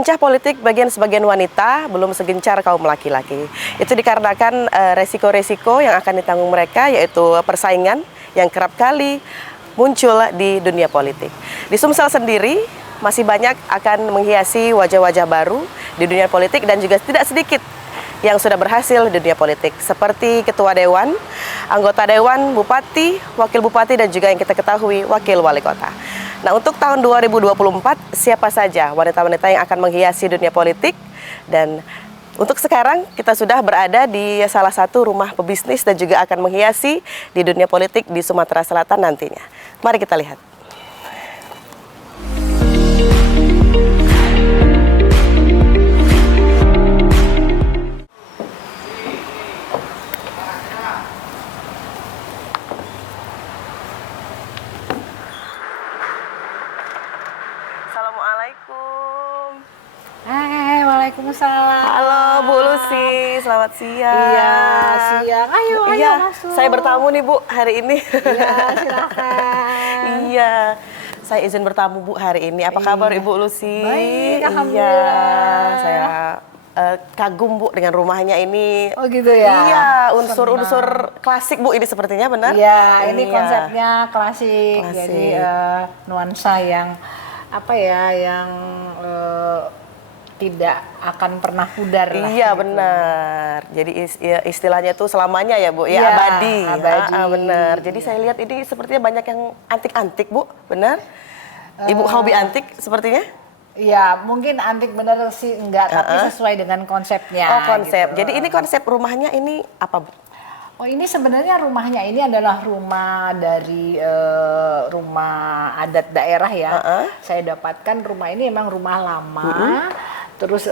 Kancah politik bagian sebagian wanita belum segencar kaum laki-laki. Itu dikarenakan resiko-resiko yang akan ditanggung mereka, yaitu persaingan yang kerap kali muncul di dunia politik. Di Sumsel sendiri masih banyak akan menghiasi wajah-wajah baru di dunia politik dan juga tidak sedikit yang sudah berhasil di dunia politik, seperti ketua dewan, anggota dewan, bupati, wakil bupati, dan juga yang kita ketahui wakil wali kota. Nah, untuk tahun 2024, siapa saja wanita-wanita yang akan menghiasi dunia politik? Dan untuk sekarang kita sudah berada di salah satu rumah pebisnis dan juga akan menghiasi di dunia politik di Sumatera Selatan nantinya. Mari kita lihat. Assalamualaikum. Hai, waalaikumsalam. Halo Bu Lucy, selamat siang. Iya, siang. Ayo Iya, masuk. saya bertamu nih Bu hari ini. Iya, silakan. Iya, saya izin bertamu Bu hari ini. Apa kabar Ibu Lucy? Baik, Iya, alhamdulillah. saya kagum Bu dengan rumahnya ini. Oh gitu ya? Iya, unsur-unsur klasik Bu ini sepertinya, benar? Iya, ini Iya. konsepnya klasik. Klasik. Jadi nuansa yang apa ya, yang tidak akan pernah pudar lah. Iya, gitu. benar. Jadi istilahnya itu selamanya ya Bu, ya Iya, abadi. abadi. Benar. Jadi saya lihat ini sepertinya banyak yang antik-antik Bu, benar? Ibu hobi antik sepertinya? Iya, mungkin antik bener sih enggak, tapi sesuai dengan konsepnya. Oh, konsep. Gitu. Jadi ini konsep rumahnya ini apa Bu? Oh, ini sebenarnya rumahnya ini adalah rumah dari rumah adat daerah ya. Saya dapatkan rumah ini memang rumah lama. Terus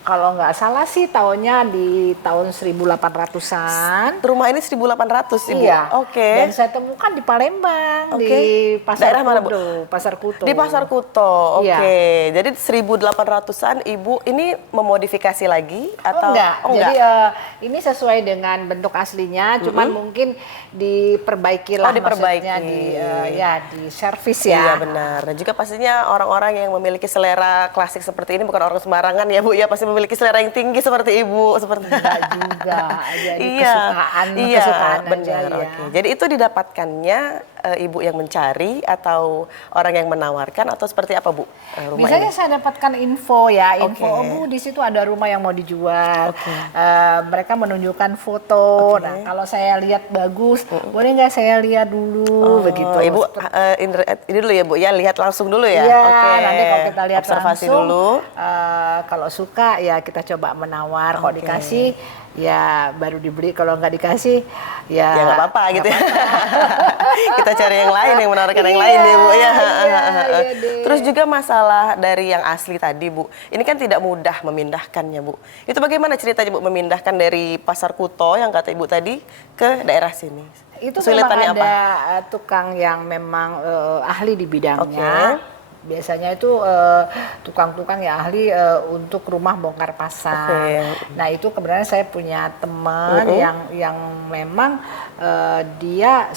kalau nggak salah sih tahunnya di tahun 1800-an. Rumah ini 1800 Ibu? Iya. Oke. Dan saya temukan di Palembang, Oke. di Pasar Daerah mana, Bu? Kuto, Pasar Kuto. Di Pasar Kuto, oke. Iya. Jadi 1800-an Ibu ini memodifikasi lagi atau? Oh enggak, Oh, jadi enggak. ini sesuai dengan bentuk aslinya, cuman mungkin diperbaiki lah, diperbaiki. maksudnya di servis Iya ya. benar. Dan juga pastinya orang-orang yang memiliki selera klasik seperti ini bukan orang sembarangan ya Bu ya, pasti memiliki selera yang tinggi seperti Ibu, seperti Enggak juga, jadi iya, kesukaan benar. aja ya. Oke. Jadi itu didapatkannya Ibu yang mencari atau orang yang menawarkan atau seperti apa Bu? Rumah Biasanya ini? saya dapatkan info ya, info Oke. Bu di situ ada rumah yang mau dijual. Oke. Mereka menunjukkan foto. Oke. Nah, kalau saya lihat bagus, boleh nggak saya lihat dulu begitu. Ibu ini dulu ya Bu ya, lihat langsung dulu ya. Iya, Oke. nanti kalau kita lihat observasi langsung, dulu. kalau suka ya kita coba menawar. Kalau Oke. dikasih ya baru dibeli, kalau nggak dikasih ya Ya nggak apa-apa gitu ya. apa-apa. Kita cari yang lain, yang menawarkan yang Iya, lain ya Bu ya. iya deh. Terus juga masalah dari yang asli tadi Bu, ini kan tidak mudah memindahkannya Bu. Itu bagaimana ceritanya Bu memindahkan dari Pasar Kuto yang kata Ibu tadi ke daerah sini? Itu memang Kesulitannya ada apa? tukang yang memang ahli di bidangnya. Oke. Biasanya itu tukang-tukang yang ahli untuk rumah bongkar pasang. Oke. Nah itu kebetulan saya punya teman yang memang dia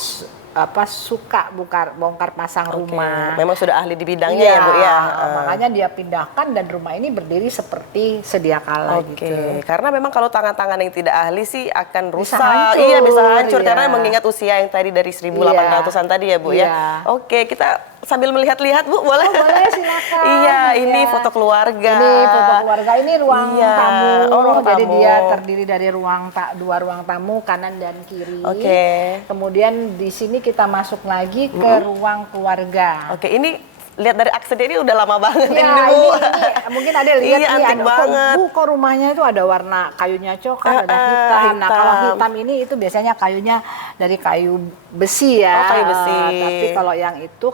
suka bongkar pasang Oke. rumah. Memang sudah ahli di bidangnya ya Bu ya. Makanya dia pindahkan dan rumah ini berdiri seperti sedia kala Oke, gitu. karena memang kalau tangan-tangan yang tidak ahli sih akan rusak. hancur, Iya, bisa hancur iya. karena mengingat usia yang tadi dari 1800-an tadi ya Bu ya. Iya. Oke, kita sambil melihat-lihat Bu, boleh? Oh, boleh, silakan. Iya, ini Iya. foto keluarga. Ini foto keluarga, ini ruang Iya. tamu. Oh, ruang Jadi tamu. dia terdiri dari dua ruang tamu kanan dan kiri. Oke. Kemudian di sini kita masuk lagi ke ruang keluarga. Oke, ini lihat dari aksennya ini udah lama banget Ya, ini Bu. ini mungkin ada lihat Iya, nih, antik ada banget. kok rumahnya itu ada warna kayunya coklat, ada hitam. Nah, kalau hitam ini itu biasanya kayunya dari kayu besi ya. Oh, kayu besi. Tapi kalau yang itu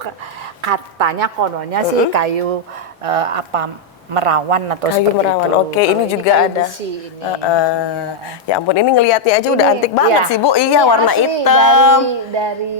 katanya kononnya sih kayu merawan atau Kayu seperti merawan. itu. Oke, Kalau ini juga kayu ada. besi ini. Ya ampun, ini ngelihatnya aja udah Ini, antik banget iya. sih Bu. Iya, Ini warna asli hitam. dari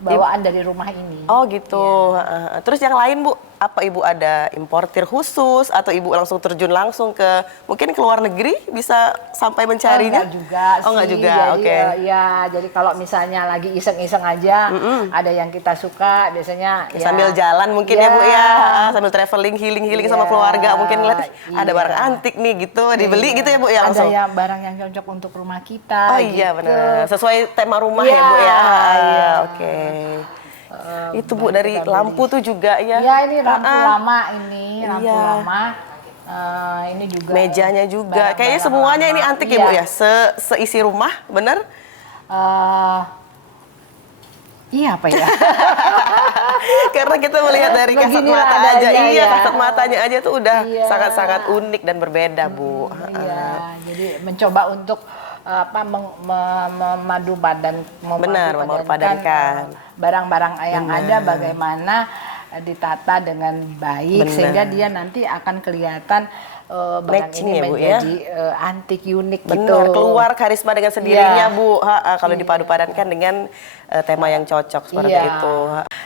bawaan dari rumah ini. Oh gitu. Terus yang lain Bu, apa Ibu ada importir khusus atau Ibu langsung terjun langsung ke mungkin ke luar negeri bisa sampai mencarinya? Enggak juga Oh, sih. enggak juga. Jadi, Oke. ya, jadi kalau misalnya lagi iseng-iseng aja, ada yang kita suka, biasanya ya, Sambil jalan mungkin ya Bu ya, sambil traveling, healing sama keluarga, mungkin ngeliat ada barang antik nih gitu, dibeli gitu ya Bu ya langsung. Ada yang barang yang cocok untuk rumah kita. Oh iya gitu. benar, sesuai tema rumah ya Bu ya. Iya. Oke. Itu Bu dari lampu tuh juga ya. Iya, ini lampu lama ini, lampu Iya. lama. Ini juga Mejanya juga, barang-barang kayaknya semuanya ini lama. antik ya Bu ya, seisi rumah, bener? Iya apa ya? Karena kita melihat dari kasat Beginilah mata adanya, aja, iya ya. kasat matanya aja tuh udah Iya. sangat-sangat unik dan berbeda Bu. Iya, jadi mencoba untuk memadu Benar, memadupadankan. barang-barang yang ada bagaimana ditata dengan baik Benar. sehingga dia nanti akan kelihatan barang Matching ini ya, Bu, ya? menjadi antik unik gitu. Benar, keluar karisma dengan sendirinya Iya. Bu. Kalau dipadu-padankan dengan tema yang cocok seperti Iya. itu.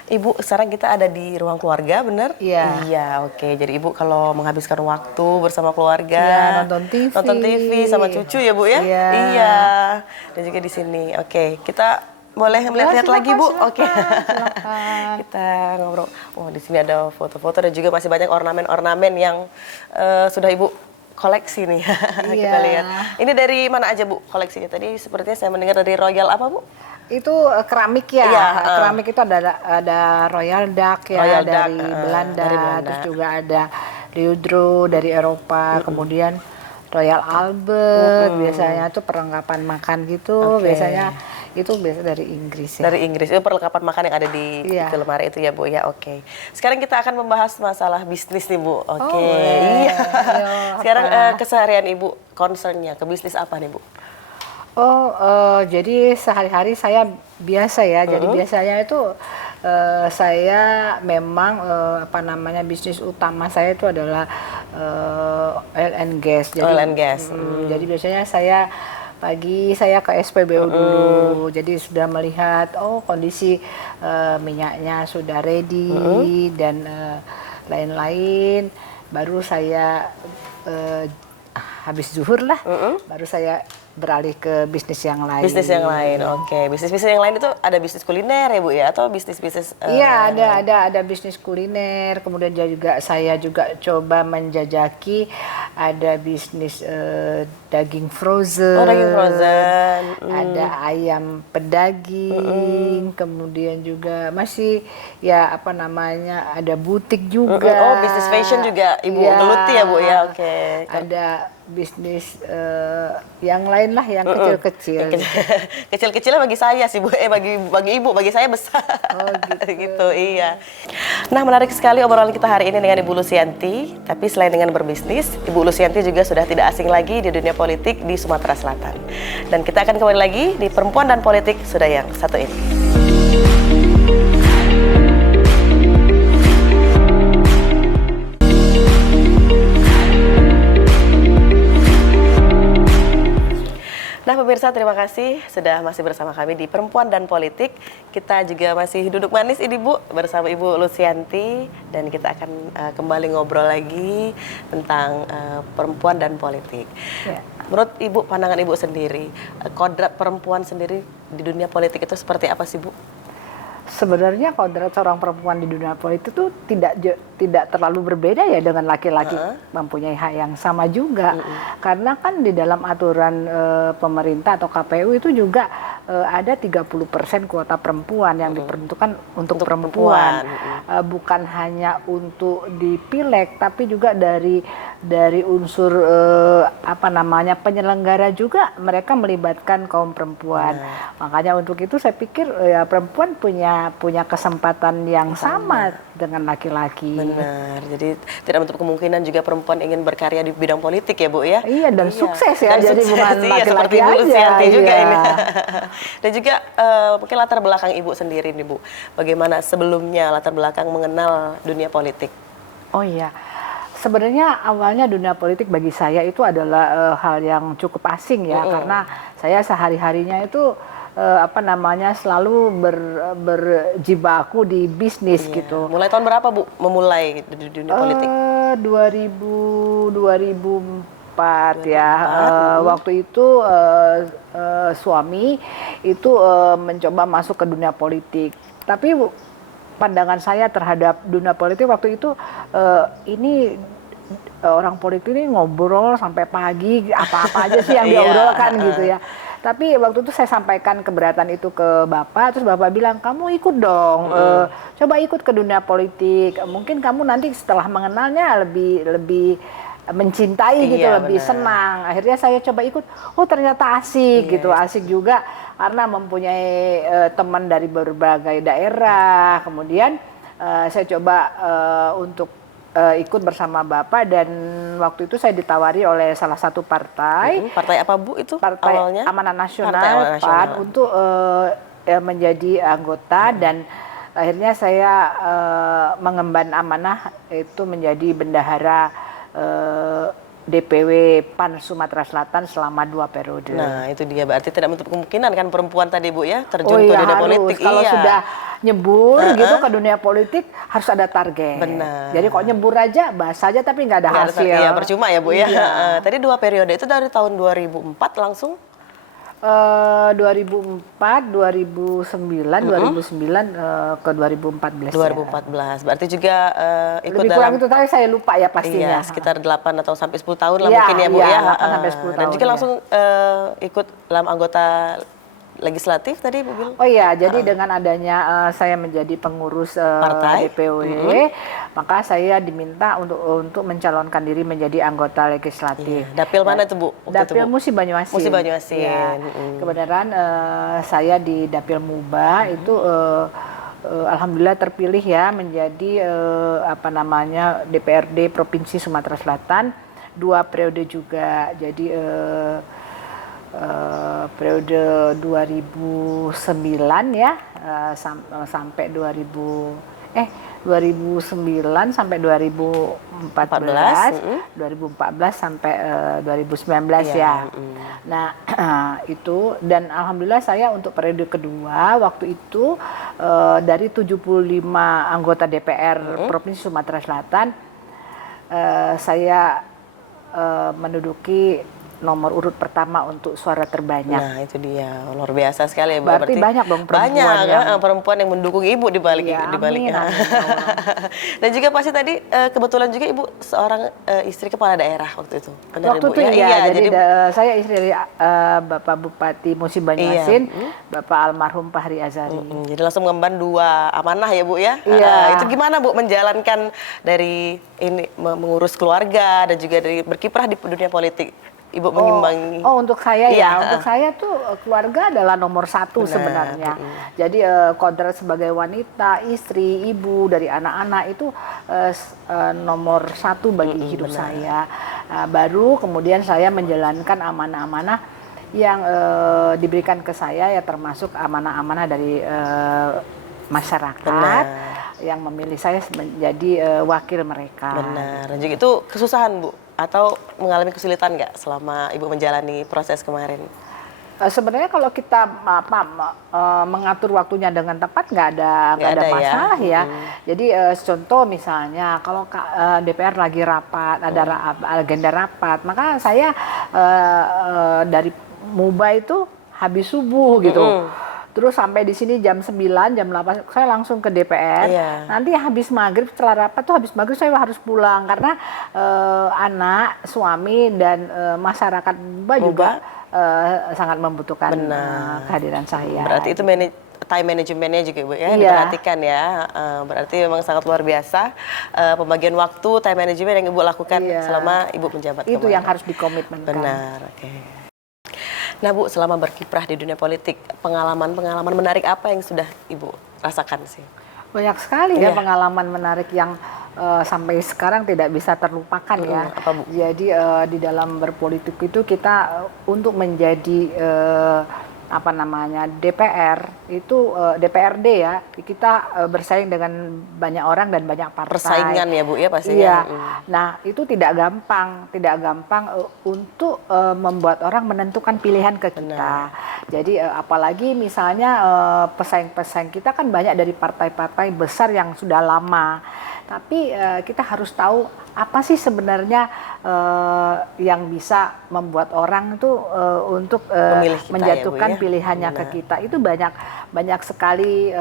Ibu, sekarang kita ada di ruang keluarga, benar? Iya. Iya, oke. Jadi Ibu kalau menghabiskan waktu bersama keluarga, Iya, nonton TV. nonton TV sama cucu ya Bu ya? Iya. Iya. Dan juga di sini. Oke, kita boleh melihat-lihat lagi Bu? silakan, Oke. silakan. Kita ngobrol. Oh, di sini ada foto-foto dan juga masih banyak ornamen-ornamen yang sudah Ibu koleksi nih. Kita Iya. lihat. Ini dari mana aja Bu koleksinya? Tadi sepertinya saya mendengar dari Royal apa Bu? Itu keramik ya. Iya, Keramik itu ada Royal Dutch ya Royal dari Dutch, Belanda, dari Belanda. terus juga ada Liudro dari Eropa, kemudian Royal Albert biasanya tuh perlengkapan makan gitu, Oke. biasanya itu biasa dari Inggris ya. Dari Inggris. Itu perlengkapan makan yang ada di Iya. itu lemari itu ya Bu ya. Oke. Sekarang kita akan membahas masalah bisnis nih Bu. Oke. boleh. Iya. Ayo, Sekarang apa? keseharian Ibu concernnya ke bisnis apa nih Bu? Jadi sehari-hari saya biasa ya. Jadi biasanya itu saya memang bisnis utama saya itu adalah oil and gas. Jadi, Oil and gas. Jadi biasanya pagi saya ke SPBU dulu. Jadi sudah melihat kondisi minyaknya sudah ready dan lain-lain. Baru saya habis zuhur lah. Baru saya beralih ke bisnis yang lain. Bisnis yang lain, oke. Bisnis-bisnis yang lain itu ada bisnis kuliner ya Bu ya, atau bisnis-bisnis? Iya, ada bisnis kuliner. Kemudian saya juga coba menjajaki ada bisnis daging frozen. Oh, daging frozen. Ada ayam pedaging. Kemudian juga masih ada butik juga. Oh, bisnis fashion juga Ibu geluti ya Bu ya, oke. Ada bisnis yang lain lah yang kecil-kecil. Kecil-kecilnya bagi saya sih Bu, bagi Ibu, bagi saya besar. Oh, gitu. Gitu, iya. Nah, menarik sekali obrolan kita hari ini dengan Ibu Lusianti. Tapi selain dengan berbisnis, Ibu Lusianti juga sudah tidak asing lagi di dunia politik di Sumatera Selatan. Dan kita akan kembali lagi di Perempuan dan Politik sudah yang satu ini. Nah pemirsa, terima kasih sudah masih bersama kami di Perempuan dan Politik. Kita juga masih duduk manis ini Bu bersama Ibu Lusianti, dan kita akan kembali ngobrol lagi tentang perempuan dan politik. Ya. Menurut Ibu, pandangan Ibu sendiri, kodrat perempuan sendiri di dunia politik itu seperti apa sih Bu? Sebenarnya kodrat seorang perempuan di dunia politik itu tidak terlalu berbeda ya dengan laki-laki, mempunyai hak yang sama juga. Karena kan di dalam aturan pemerintah atau KPU itu juga ada 30% kuota perempuan yang diperuntukkan untuk perempuan. Bukan hanya untuk di pileg, tapi juga dari unsur penyelenggara juga mereka melibatkan kaum perempuan. Makanya untuk itu saya pikir ya perempuan punya kesempatan yang sama dengan laki-laki. Benar, jadi tidak menutup kemungkinan juga perempuan ingin berkarya di bidang politik ya Bu ya? Iya, dan sukses ya, Dan jadi sukses, bukan iya, laki-laki seperti Ibu aja. Lusianti juga Iya. ini. Dan juga mungkin latar belakang Ibu sendiri nih Bu, bagaimana sebelumnya latar belakang mengenal dunia politik? Oh iya, sebenarnya awalnya dunia politik bagi saya itu adalah hal yang cukup asing ya, karena saya sehari-harinya itu selalu berjibaku di bisnis gitu. Mulai tahun berapa Bu memulai di dunia politik? 2004 ya. Waktu itu suami itu mencoba masuk ke dunia politik. Tapi pandangan saya terhadap dunia politik waktu itu ini orang politik ini ngobrol sampai pagi, apa-apa aja sih yang diobrolkan gitu ya. Tapi waktu itu saya sampaikan keberatan itu ke Bapak, terus Bapak bilang, kamu ikut dong, coba ikut ke dunia politik. Mungkin kamu nanti setelah mengenalnya lebih mencintai gitu, lebih senang. Akhirnya saya coba ikut, oh ternyata asik gitu, asik juga karena mempunyai teman dari berbagai daerah. Kemudian saya coba untuk ikut bersama Bapak, dan waktu itu saya ditawari oleh salah satu partai. Partai apa Bu itu Partai awalnya? Amanat Nasional, PAN, untuk menjadi anggota, dan akhirnya saya mengemban amanah itu menjadi bendahara DPW PAN Sumatera Selatan selama 2 periode. Nah itu dia, berarti tidak menutup kemungkinan kan perempuan tadi Bu ya terjun ke dunia politik. Kalau sudah nyebur gitu ke dunia politik harus ada target. Benar. Jadi kok nyebur aja, bahas aja tapi nggak ada hasil. Iya percuma ya Bu ya. Tadi 2 periode itu dari tahun 2004 langsung? 2004, 2009, 2009 ke 2014. 2014. Berarti juga ikut lebih kurang itu tadi saya lupa ya pastinya. Iya, sekitar 8 atau sampai 10 tahun lah mungkin ya Bu ya. 8 sampai 10 tahun. Dan juga langsung ikut dalam anggota legislatif tadi Bu bilang? Oh iya, jadi dengan adanya saya menjadi pengurus Partai? DPW, maka saya diminta untuk mencalonkan diri menjadi anggota legislatif. Dapil mana itu Bu? Dapil Musi Banyuasin. Musi Banyuasin. Ya. Kebenaran saya di Dapil Muba itu alhamdulillah terpilih ya menjadi DPRD Provinsi Sumatera Selatan 2 periode juga. Jadi periode 2009 ya sampai 2009 sampai 2014, 2014 sampai 2019 ya. Nah itu, dan alhamdulillah saya untuk periode kedua waktu itu dari 75 anggota DPR Provinsi Sumatera Selatan saya menduduki nomor urut pertama untuk suara terbanyak. Nah itu dia, luar biasa sekali ya. Berarti banyak dong perempuan perempuan yang mendukung Ibu di balik Dan juga pasti tadi kebetulan juga Ibu seorang istri kepala daerah waktu itu. Benar, waktu Ibu, itu ya, jadi saya istri dari Bapak Bupati Musi Banyuasin, Bapak almarhum Fahri Azari. Jadi langsung mengemban 2 amanah ya Bu ya. Itu gimana Bu menjalankan dari ini mengurus keluarga dan juga dari berkiprah di dunia politik? Ibu mengimbangi. Untuk saya untuk saya tuh keluarga adalah nomor 1 sebenarnya. Jadi kodrat sebagai wanita, istri, ibu dari anak-anak itu nomor 1 bagi hidup saya. Baru kemudian saya menjalankan amanah-amanah yang diberikan ke saya, ya termasuk amanah-amanah dari masyarakat yang memilih saya menjadi wakil mereka. Benar. Dan juga itu kesusahan Bu? Atau mengalami kesulitan nggak selama Ibu menjalani proses kemarin? Sebenarnya kalau kita mengatur waktunya dengan tepat nggak ada masalah ya. Jadi contoh misalnya kalau DPR lagi rapat, ada agenda rapat, maka saya dari Muba itu habis subuh gitu. Terus sampai di sini jam 9, jam 8 saya langsung ke DPR. Nanti habis maghrib, setelah rapat tuh habis maghrib saya harus pulang karena anak, suami dan masyarakat juga sangat membutuhkan kehadiran saya. Berarti itu time managementnya juga Bu ya diperhatikan ya. Berarti memang sangat luar biasa pembagian waktu, time management yang Ibu lakukan selama Ibu menjabat. Itu yang harus dikomitmenkan. Benar, oke. Nah Bu, selama berkiprah di dunia politik, pengalaman menarik apa yang sudah Ibu rasakan sih? Banyak sekali ya pengalaman menarik yang sampai sekarang tidak bisa terlupakan ya. Apa, Bu? Jadi di dalam berpolitik itu kita untuk menjadi apa namanya DPR itu DPRD ya, kita bersaing dengan banyak orang dan banyak partai. Persaingan ya Bu ya pastinya. Iya. Nah itu tidak gampang untuk membuat orang menentukan pilihan ke kita. Jadi apalagi misalnya pesaing-pesaing kita kan banyak dari partai-partai besar yang sudah lama. Tapi kita harus tahu apa sih sebenarnya yang bisa membuat orang itu untuk menjatuhkan pilihannya ke kita. Itu banyak sekali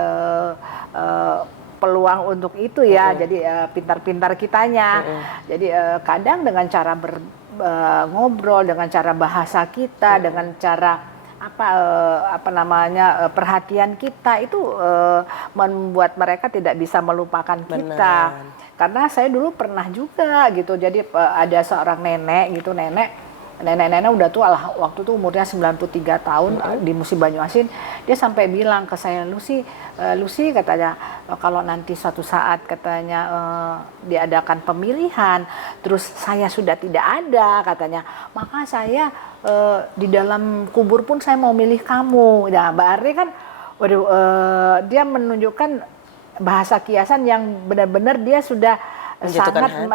peluang untuk itu ya. Jadi pintar-pintar kitanya. Jadi kadang dengan cara ngobrol, dengan cara bahasa kita, dengan cara perhatian kita itu membuat mereka tidak bisa melupakan kita. Karena saya dulu pernah juga gitu. Jadi ada seorang nenek udah tua lah, waktu itu umurnya 93 tahun di Musi Banyuasin. Dia sampai bilang ke saya, Lucy katanya, kalau nanti suatu saat katanya diadakan pemilihan, terus saya sudah tidak ada katanya, maka saya di dalam kubur pun saya mau milih kamu. Nah, Mbak Arni kan, dia menunjukkan bahasa kiasan yang benar-benar dia sudah sangat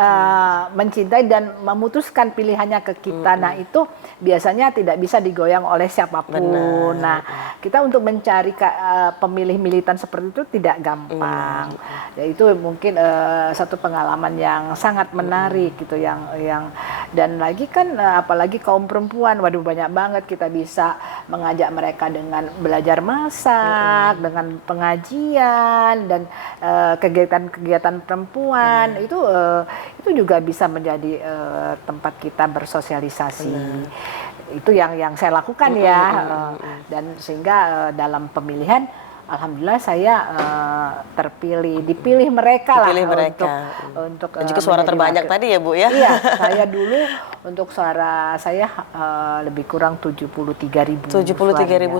mencintai dan memutuskan pilihannya ke kita. Nah itu biasanya tidak bisa digoyang oleh siapapun. Nah kita untuk mencari pemilih militan seperti itu tidak gampang. Ya, itu mungkin satu pengalaman yang sangat menarik gitu, yang dan lagi kan apalagi kaum perempuan, waduh banyak banget kita bisa mengajak mereka dengan belajar masak, dengan pengajian dan kegiatan-kegiatan perempuan. Itu juga bisa menjadi tempat kita bersosialisasi. Itu yang saya lakukan ya. Dan sehingga dalam pemilihan alhamdulillah saya dipilih mereka untuk dan juga suara terbanyak tadi ya Bu ya. Iya, saya dulu untuk suara saya lebih kurang 73.000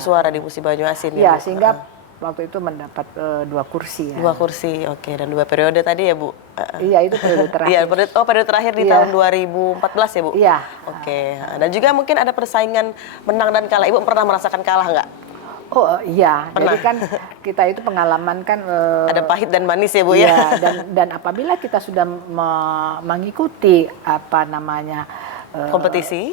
suara di Musi Banyuasin ya. Sehingga waktu itu mendapat 2 kursi ya. 2 kursi, oke. Dan 2 periode tadi ya Bu? Iya, itu periode terakhir. Iya, periode terakhir di tahun 2014 ya Bu? Iya. Oke, dan juga mungkin ada persaingan menang dan kalah. Ibu pernah merasakan kalah nggak? Oh iya, pernah. Jadi kan kita itu pengalaman kan ada pahit dan manis ya Bu ya? Dan apabila kita sudah mengikuti kompetisi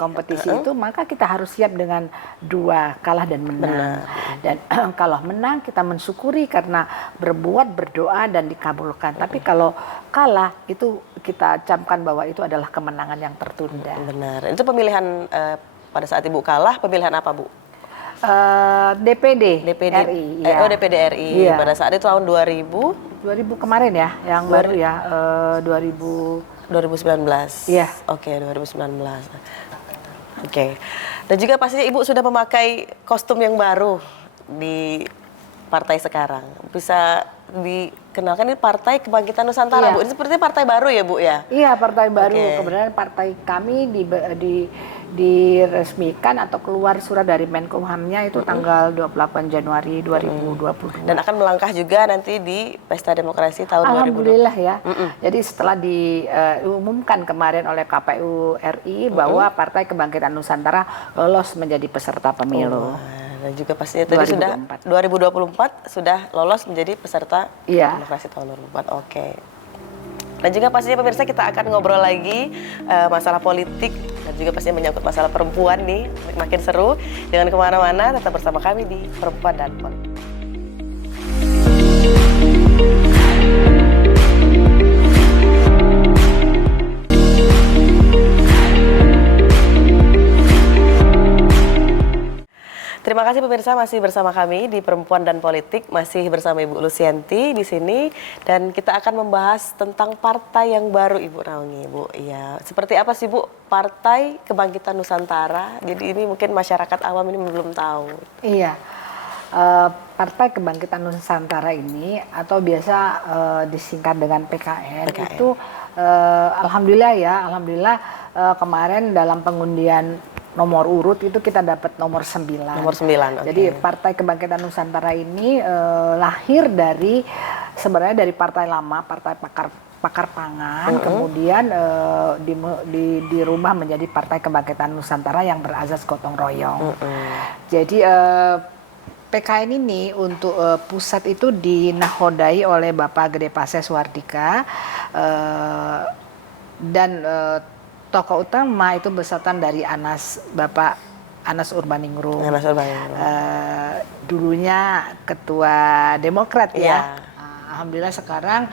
itu, maka kita harus siap dengan 2, kalah dan menang. Dan kalau menang kita mensyukuri karena berdoa dan dikabulkan. Tapi kalau kalah itu kita camkan bahwa itu adalah kemenangan yang tertunda. Benar. Itu pemilihan pada saat Ibu kalah, pemilihan apa Bu? DPD RI. Ya. DPD RI. Iya. Pada saat itu tahun 2000 kemarin ya, yang baru ya, 2019. Iya. Oke, 2019. Oke. Dan juga pastinya Ibu sudah memakai kostum yang baru di partai sekarang. Bisa dikenalkan ini Partai Kebangkitan Nusantara, Bu. Ini sepertinya partai baru ya, Bu ya? Iya, partai baru. Kemudian partai kami diresmikan atau keluar surat dari Menkumhamnya itu tanggal 28 Januari 2022. Dan akan melangkah juga nanti di Pesta Demokrasi tahun 2020. Alhamdulillah ya. Jadi setelah diumumkan kemarin oleh KPU RI bahwa Partai Kebangkitan Nusantara lolos menjadi peserta pemilu. Dan juga pastinya tadi 2024 sudah lolos menjadi peserta Demokrasi tahun 2024. Oke. Dan juga pastinya pemirsa kita akan ngobrol lagi masalah politik dan juga pastinya menyangkut masalah perempuan nih, makin seru. Jangan kemana-mana, tetap bersama kami di Perempuan dan Politik. Terima kasih pemirsa, masih bersama kami di Perempuan dan Politik, masih bersama Ibu Lusianti di sini, dan kita akan membahas tentang partai yang baru Ibu Naungi, Bu. Iya, seperti apa sih Bu Partai Kebangkitan Nusantara? Jadi ini mungkin masyarakat awam ini belum tahu. Iya, Partai Kebangkitan Nusantara ini atau biasa disingkat dengan PKN. Itu alhamdulillah kemarin dalam pengundian nomor urut itu kita dapat nomor 9. Nomor 9, Jadi Partai Kebangkitan Nusantara ini lahir sebenarnya dari partai lama, Partai pakar pangan, kemudian dirubah menjadi Partai Kebangkitan Nusantara yang berazas gotong royong. Jadi PKN ini untuk pusat itu dinahodai oleh Bapak Gede Pase Suardika, dan tokoh utama itu bersatan dari Bapak Anas Urbaningrum. Dulunya ketua Demokrat ya. Alhamdulillah sekarang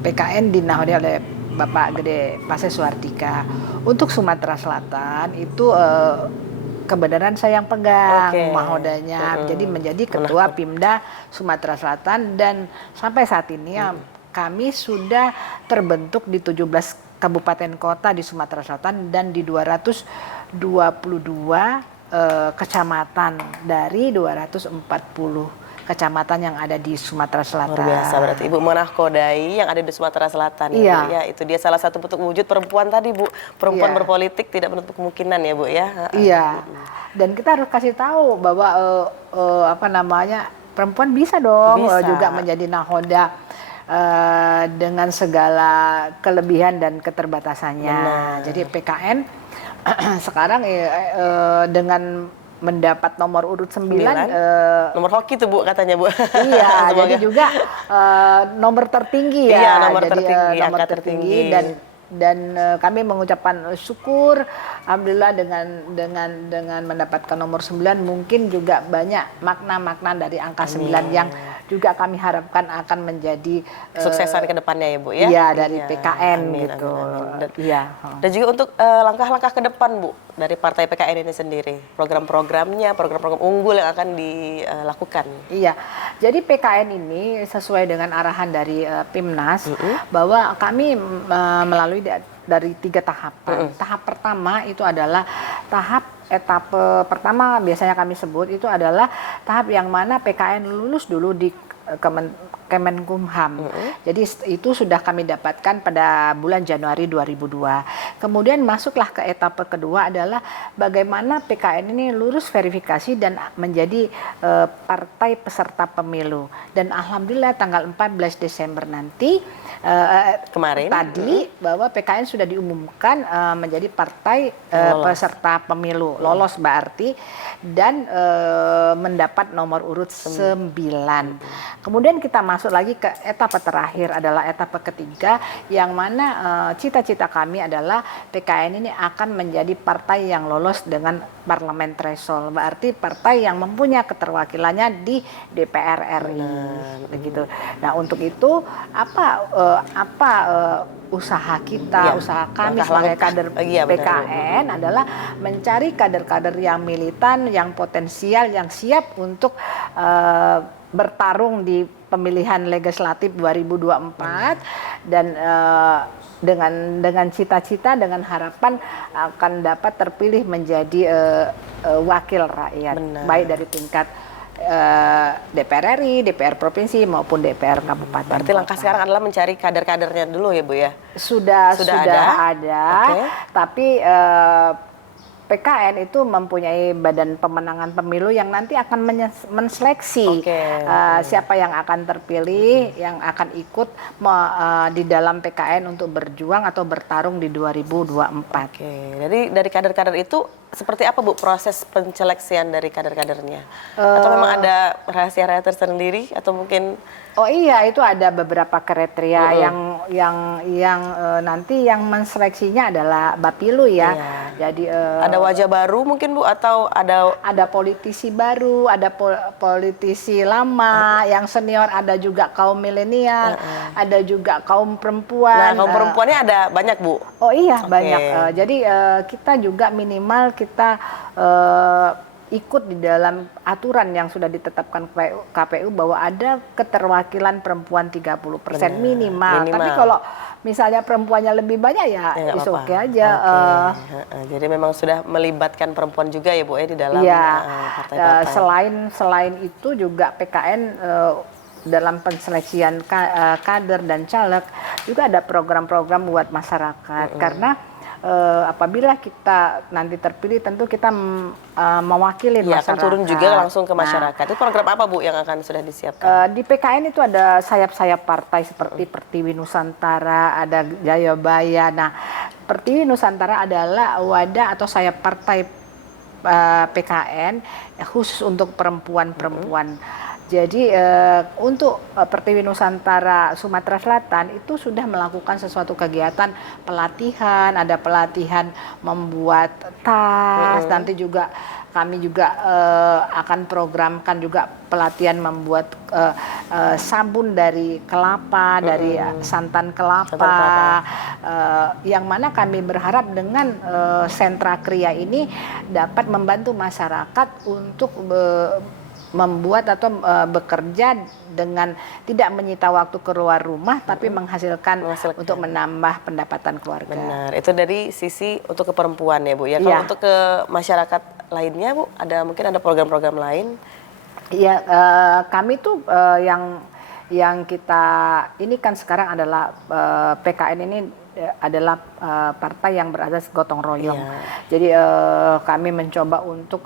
PKN dinahodai oleh Bapak Gede Pase Suardika. Untuk Sumatera Selatan itu kebenaran saya yang pegang mahodanya. Jadi menjadi ketua Pimda Sumatera Selatan, dan sampai saat ini kami sudah terbentuk di 17 kabupaten kota di Sumatera Selatan dan di 222 kecamatan dari 240 kecamatan yang ada di Sumatera Selatan. Luar biasa, berarti Ibu menahkodai yang ada di Sumatera Selatan. Iya. Ya, itu dia salah satu bentuk wujud perempuan tadi, Bu. Perempuan berpolitik tidak menutup kemungkinan ya, Bu ya. Iya. Dan kita harus kasih tahu bahwa perempuan bisa dong juga menjadi nahoda dengan segala kelebihan dan keterbatasannya. Jadi PKN sekarang dengan mendapat nomor urut 9. Nomor hoki tuh Bu katanya, Bu. Iya, jadi juga nomor tertinggi ya. Iya, nomor tertinggi. Dan kami mengucapkan syukur alhamdulillah dengan mendapatkan nomor 9, mungkin juga banyak makna-makna dari angka 9 yang juga kami harapkan akan menjadi suksesan ke depannya ya, Bu ya. Iya, dari PKN gitu. Iya. Dan juga untuk langkah-langkah ke depan, Bu, dari partai PKN ini sendiri, program-programnya, program-program unggul yang akan dilakukan. Iya. Jadi PKN ini sesuai dengan arahan dari Pimnas bahwa kami melalui dari 3 tahapan. Tahap pertama itu adalah etape pertama biasanya kami sebut itu adalah tahap yang mana PKN lulus dulu di Kemenkumham. Jadi itu sudah kami dapatkan pada bulan Januari 2002. Kemudian masuklah ke etape kedua adalah bagaimana PKN ini lulus verifikasi dan menjadi partai peserta pemilu. Dan alhamdulillah tanggal 14 Desember nanti kemarin tadi bahwa PKN sudah diumumkan menjadi partai peserta pemilu, lolos berarti, dan mendapat nomor urut 9. Kemudian kita masuk lagi ke etapa terakhir adalah etapa ketiga yang mana cita-cita kami adalah PKN ini akan menjadi partai yang lolos dengan parlemen threshold, berarti partai yang mempunyai keterwakilannya di DPR RI begitu. Nah, untuk itu usaha kita, usaha kami sebagai kader PKN adalah mencari kader-kader yang militan, yang potensial, yang siap untuk bertarung di pemilihan legislatif 2024 dan dengan cita-cita, dengan harapan akan dapat terpilih menjadi wakil rakyat, baik dari tingkat DPR RI, DPR provinsi maupun DPR kabupaten. Berarti langkah sekarang adalah mencari kader-kadernya dulu ya, Bu ya. Sudah ada. Tapi PKN itu mempunyai badan pemenangan pemilu yang nanti akan menseleksi siapa yang akan terpilih, yang akan ikut di dalam PKN untuk berjuang atau bertarung di 2024. Jadi dari kader-kader itu seperti apa, Bu, proses penseleksian dari kader-kadernya? Atau memang ada rahasia-rahasia tersendiri atau mungkin? Oh iya, itu ada beberapa kriteria yang nanti yang menseleksinya adalah Bapilu ya. Jadi ada wajah baru mungkin, Bu, atau ada politisi baru, ada politisi lama, yang senior, ada juga kaum milenial, ada juga kaum perempuan. Nah, kaum perempuannya ada banyak, Bu? Oh iya, banyak. Jadi kita juga minimal kita ikut di dalam aturan yang sudah ditetapkan KPU bahwa ada keterwakilan perempuan 30% minimal. Tapi kalau misalnya perempuannya lebih banyak ya oke aja. Jadi memang sudah melibatkan perempuan juga ya, Bu, ya, di dalam partai-partai. Selain itu juga PKN dalam penseleksian kader dan caleg juga ada program-program buat masyarakat. Karena apabila kita nanti terpilih tentu kita mewakili Iya, masyarakat. akan turun juga langsung ke masyarakat. Itu program apa Bu yang akan sudah disiapkan? Di PKN itu ada sayap-sayap partai seperti Pertiwi Nusantara, ada Jayabaya. Nah, Pertiwi Nusantara adalah wadah atau sayap partai PKN khusus untuk perempuan-perempuan. Jadi untuk Pertiwi Nusantara Sumatera Selatan itu sudah melakukan sesuatu kegiatan pelatihan, ada pelatihan membuat tas, nanti juga kami juga akan programkan juga pelatihan membuat sabun dari kelapa, dari santan kelapa, yang mana kami berharap dengan sentra Kria ini dapat membantu masyarakat untuk membuat atau bekerja dengan tidak menyita waktu keluar rumah tapi menghasilkan untuk menambah pendapatan keluarga. Benar, itu dari sisi untuk ke perempuan ya Bu ya. Kalau untuk ke masyarakat lainnya Bu, mungkin ada program-program lain? Iya, kami tuh yang kita ini kan sekarang adalah PKN ini adalah partai yang berasas gotong royong. Jadi kami mencoba untuk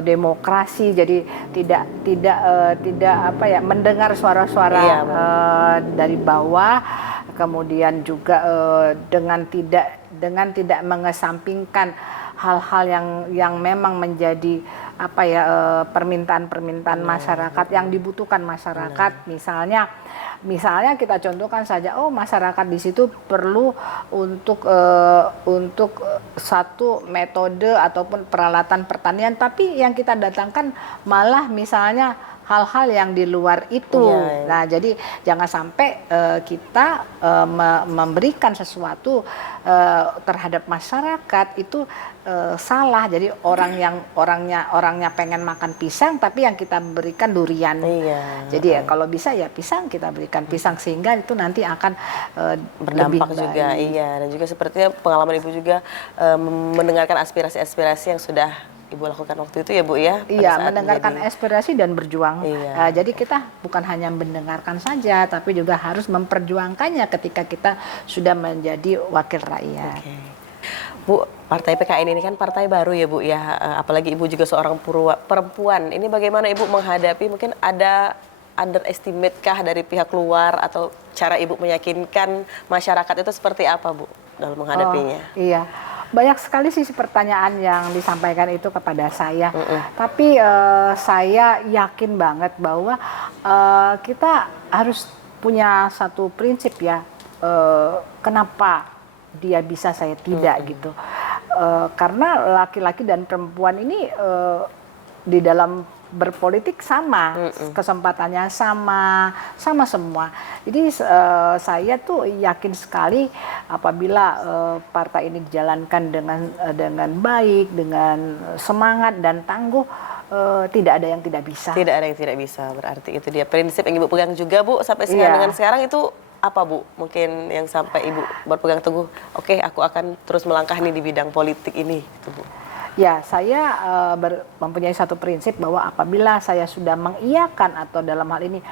demokrasi. Jadi tidak apa ya, mendengar suara-suara dari bawah. Kemudian juga dengan tidak mengesampingkan hal-hal yang memang menjadi apa ya, permintaan masyarakat yang dibutuhkan masyarakat. Misalnya kita contohkan saja, masyarakat di situ perlu untuk satu metode ataupun peralatan pertanian, tapi yang kita datangkan malah misalnya hal-hal yang di luar itu. Nah, jadi jangan sampai kita memberikan sesuatu terhadap masyarakat itu salah. Jadi orangnya pengen makan pisang, tapi yang kita berikan durian. Jadi kalau bisa ya pisang, kita berikan pisang, sehingga itu nanti akan berdampak lebih juga. baik. Dan juga sepertinya pengalaman Ibu juga mendengarkan aspirasi-aspirasi yang sudah Ibu lakukan waktu itu ya Bu ya? Iya, mendengarkan aspirasi dan berjuang. Jadi kita bukan hanya mendengarkan saja, tapi juga harus memperjuangkannya ketika kita sudah menjadi wakil rakyat. Bu, partai PKN ini kan partai baru ya Bu ya, apalagi Ibu juga seorang perempuan. Ini bagaimana Ibu menghadapi, mungkin ada underestimate kah dari pihak luar, atau cara Ibu meyakinkan masyarakat itu seperti apa Bu dalam menghadapinya? Iya. Banyak sekali sih pertanyaan yang disampaikan itu kepada saya, tapi saya yakin banget bahwa kita harus punya satu prinsip ya, kenapa dia bisa saya tidak gitu, karena laki-laki dan perempuan ini di dalam berpolitik sama, kesempatannya sama semua. Jadi saya tuh yakin sekali apabila partai ini dijalankan dengan baik, dengan semangat dan tangguh, tidak ada yang tidak bisa. Tidak ada yang tidak bisa, berarti itu dia prinsip yang Ibu pegang juga Bu sampai dengan sekarang. Itu apa Bu? Mungkin yang sampai Ibu berpegang teguh, oke, aku akan terus melangkah nih di bidang politik ini, gitu Bu. Ya, saya mempunyai satu prinsip bahwa apabila saya sudah mengiyakan atau dalam hal ini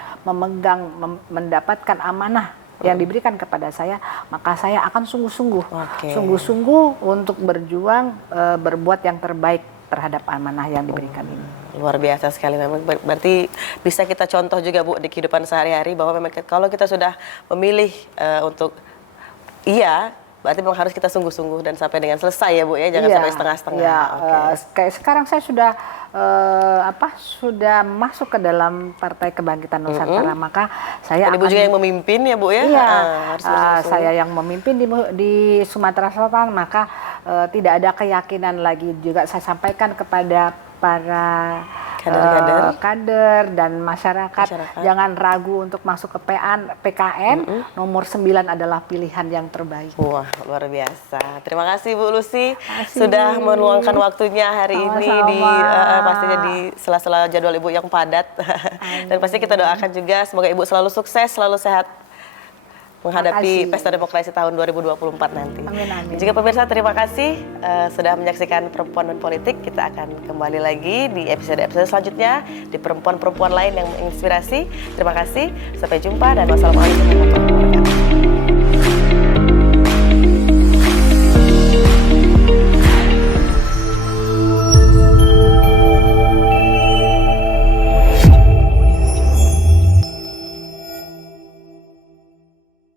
mendapatkan amanah yang diberikan kepada saya, maka saya akan sungguh-sungguh untuk berjuang, berbuat yang terbaik terhadap amanah yang diberikan ini. Luar biasa sekali memang, berarti bisa kita contoh juga Bu di kehidupan sehari-hari bahwa memang kalau kita sudah memilih untuk berarti memang harus kita sungguh-sungguh dan sampai dengan selesai ya Bu ya, jangan sampai setengah-setengah. Kayak sekarang saya sudah sudah masuk ke dalam Partai Kebangkitan Nusantara, maka saya Ibu juga yang memimpin ya Bu ya? Saya yang memimpin di Sumatera Selatan, maka tidak ada keyakinan lagi. Juga saya sampaikan kepada para kader dan masyarakat, jangan ragu untuk masuk ke PKN. Nomor 9 adalah pilihan yang terbaik. Wah, luar biasa. Terima kasih Bu Lucy sudah meluangkan waktunya hari ini pastinya di sela-sela jadwal Ibu yang padat. Dan pasti kita doakan juga semoga Ibu selalu sukses, selalu sehat menghadapi Pesta Demokrasi tahun 2024 nanti. Amin. Juga pemirsa, terima kasih sudah menyaksikan Perempuan dan Politik. Kita akan kembali lagi di episode-episode selanjutnya di perempuan-perempuan lain yang menginspirasi. Terima kasih, sampai jumpa dan wassalamualaikum warahmatullahi wabarakatuh.